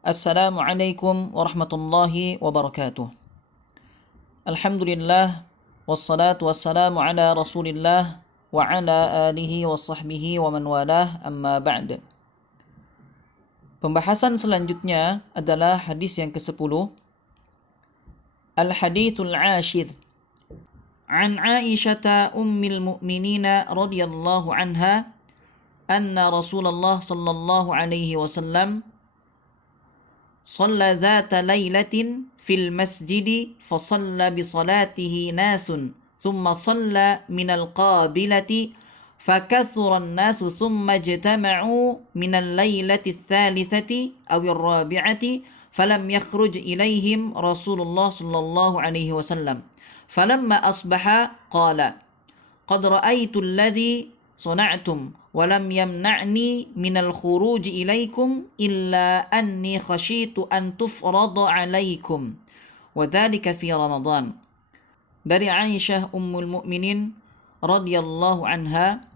Assalamualaikum warahmatullahi wabarakatuh. Alhamdulillah wassalatu wassalamu ala Rasulillah wa ala alihi wa sahbihi wa man walah, amma ba'd. Pembahasan selanjutnya adalah hadis yang ke-10. Al-hadithul ashir. An Aisyah ummil mu'minina radhiyallahu anha anna Rasulullah sallallahu alaihi wasallam صلى ذات ليلة في المسجد فصلى بصلاته ناس ثم صلى من القابلة فكثر الناس ثم اجتمعوا من الليلة الثالثة أو الرابعة فلم يخرج إليهم رسول الله صلى الله عليه وسلم فلما أصبح قال قد رأيت الذي صنعتم ولم يمنعني من الخروج إليكم إلا أني خشيت أن تفرض عليكم وذلك في رمضان. Dari Aisyah Ummul Mukminin radhiyallahu anha,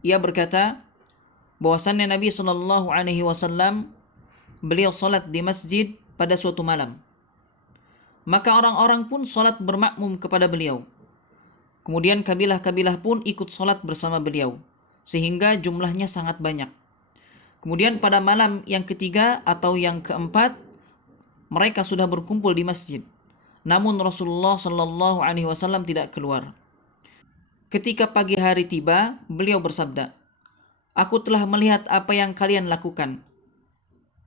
ia berkata bahwasannya Nabi sallallahu alaihi wasallam beliau salat di masjid pada suatu malam. Maka orang-orang pun salat bermakmum kepada beliau. Kemudian kabilah-kabilah pun ikut salat bersama beliau, sehingga jumlahnya sangat banyak. Kemudian pada malam yang ketiga atau yang keempat, mereka sudah berkumpul di masjid. Namun Rasulullah Shallallahu Alaihi Wasallam tidak keluar. Ketika pagi hari tiba, beliau bersabda, "Aku telah melihat apa yang kalian lakukan.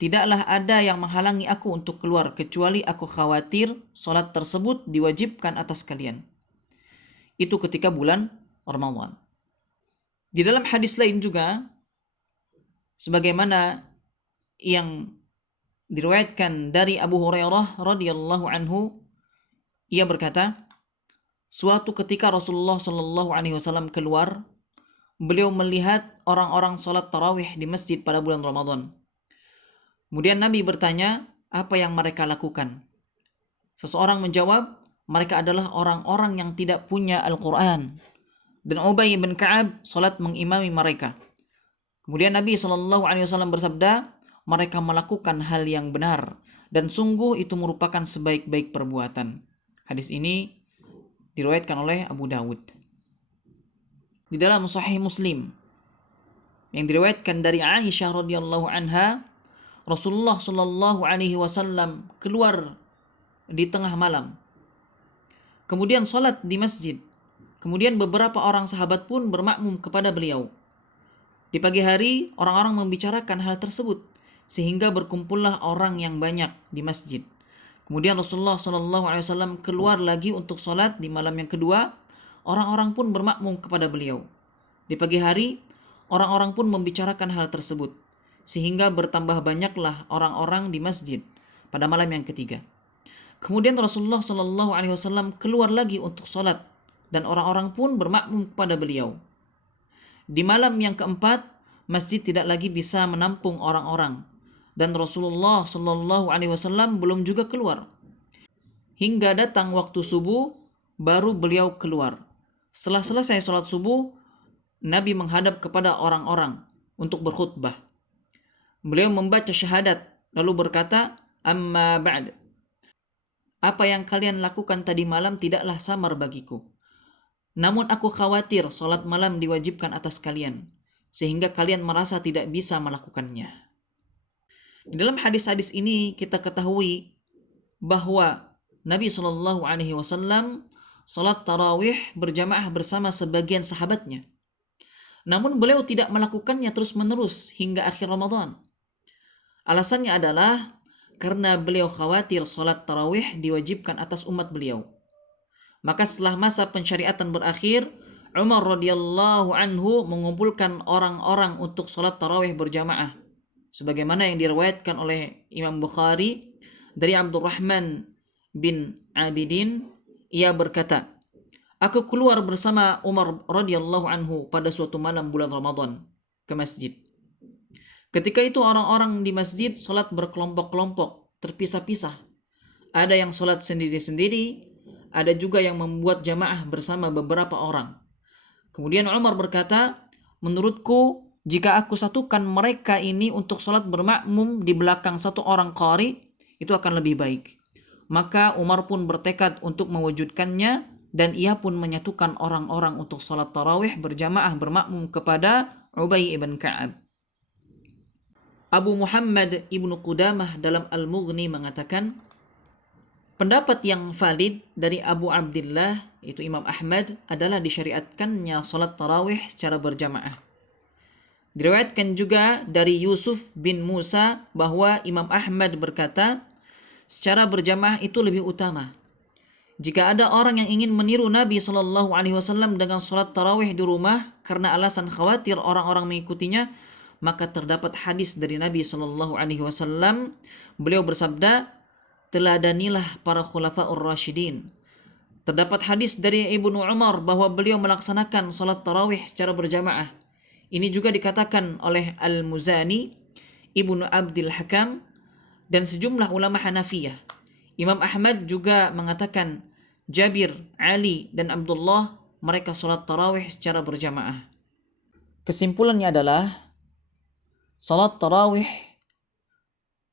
Tidaklah ada yang menghalangi aku untuk keluar, kecuali aku khawatir salat tersebut diwajibkan atas kalian." Itu ketika bulan Ramadan. Di dalam hadis lain juga, sebagaimana yang diriwayatkan dari Abu Hurairah radhiyallahu anhu, ia berkata, suatu ketika Rasulullah Shallallahu Alaihi Wasallam keluar, beliau melihat orang-orang sholat tarawih di masjid pada bulan Ramadan. Kemudian Nabi bertanya, apa yang mereka lakukan? Seseorang menjawab, mereka adalah orang-orang yang tidak punya Al-Quran. Dan Ubay bin Ka'ab salat mengimami mereka. Kemudian Nabi SAW bersabda, mereka melakukan hal yang benar dan sungguh itu merupakan sebaik-baik perbuatan. Hadis ini diriwayatkan oleh Abu Dawud. Di dalam Sahih Muslim yang diriwayatkan dari Aisyah radhiyallahu anha, Rasulullah SAW keluar di tengah malam. Kemudian salat di masjid. Kemudian beberapa orang sahabat pun bermakmum kepada beliau. Di pagi hari, orang-orang membicarakan hal tersebut, sehingga berkumpullah orang yang banyak di masjid. Kemudian Rasulullah SAW keluar lagi untuk sholat di malam yang kedua. Orang-orang pun bermakmum kepada beliau. Di pagi hari, orang-orang pun membicarakan hal tersebut, sehingga bertambah banyaklah orang-orang di masjid pada malam yang ketiga. Kemudian Rasulullah SAW keluar lagi untuk sholat, dan orang-orang pun bermakmum kepada beliau. Di malam yang keempat, masjid tidak lagi bisa menampung orang-orang, dan Rasulullah SAW belum juga keluar. Hingga datang waktu subuh, baru beliau keluar. Setelah selesai sholat subuh, Nabi menghadap kepada orang-orang untuk berkhutbah. Beliau membaca syahadat, lalu berkata, "Amma ba'd. Apa yang kalian lakukan tadi malam tidaklah samar bagiku. Namun aku khawatir sholat malam diwajibkan atas kalian, sehingga kalian merasa tidak bisa melakukannya." Di dalam hadis-hadis ini kita ketahui bahwa Nabi Shallallahu Alaihi Wasallam sholat tarawih berjamaah bersama sebagian sahabatnya. Namun beliau tidak melakukannya terus-menerus hingga akhir Ramadan. Alasannya adalah karena beliau khawatir sholat tarawih diwajibkan atas umat beliau. Maka setelah masa pensyariatan berakhir, Umar radhiyallahu anhu mengumpulkan orang-orang untuk sholat tarawih berjamaah. Sebagaimana yang diriwayatkan oleh Imam Bukhari dari Abdurrahman bin Abidin, ia berkata, aku keluar bersama Umar radhiyallahu anhu pada suatu malam bulan Ramadan ke masjid. Ketika itu orang-orang di masjid sholat berkelompok-kelompok, terpisah-pisah. Ada yang sholat sendiri-sendiri, ada juga yang membuat jamaah bersama beberapa orang. Kemudian Umar berkata, menurutku jika aku satukan mereka ini untuk sholat bermakmum di belakang satu orang qari, itu akan lebih baik. Maka Umar pun bertekad untuk mewujudkannya, dan ia pun menyatukan orang-orang untuk sholat tarawih berjamaah bermakmum kepada Ubay ibn Ka'ab. Abu Muhammad ibnu Qudamah dalam Al-Mughni mengatakan, pendapat yang valid dari Abu Abdillah, yaitu Imam Ahmad, adalah disyariatkannya sholat tarawih secara berjamaah. Diriwayatkan juga dari Yusuf bin Musa bahwa Imam Ahmad berkata, secara berjamaah itu lebih utama. Jika ada orang yang ingin meniru Nabi Shallallahu Alaihi Wasallam dengan sholat tarawih di rumah karena alasan khawatir orang-orang mengikutinya, maka terdapat hadis dari Nabi Shallallahu Alaihi Wasallam. Beliau bersabda, teladanilah para khulafaur rasyidin. Terdapat hadis dari Ibnu Umar bahwa beliau melaksanakan sholat tarawih secara berjamaah. Ini juga dikatakan oleh Al-Muzani, Ibnu Abdil Hakam, dan sejumlah ulama Hanafiyah. Imam Ahmad juga mengatakan Jabir, Ali, dan Abdullah mereka sholat tarawih secara berjamaah. Kesimpulannya adalah sholat tarawih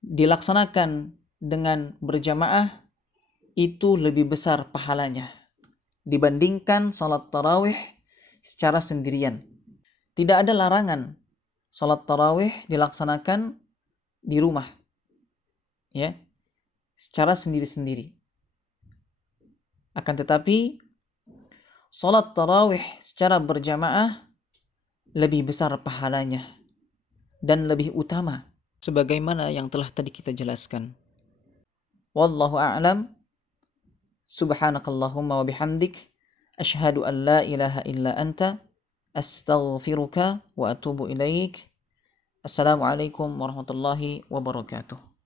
dilaksanakan dengan berjamaah itu lebih besar pahalanya dibandingkan sholat tarawih secara sendirian. Tidak ada larangan sholat tarawih dilaksanakan di rumah, ya, secara sendiri-sendiri. Akan tetapi sholat tarawih secara berjamaah lebih besar pahalanya dan lebih utama, sebagaimana yang telah tadi kita jelaskan. Wallahu a'lam. Subhanakallahumma wa bihamdik, asyhadu an la ilaha illa anta, astaghfiruka wa atubu ilaik. Assalamualaikum warahmatullahi wabarakatuh.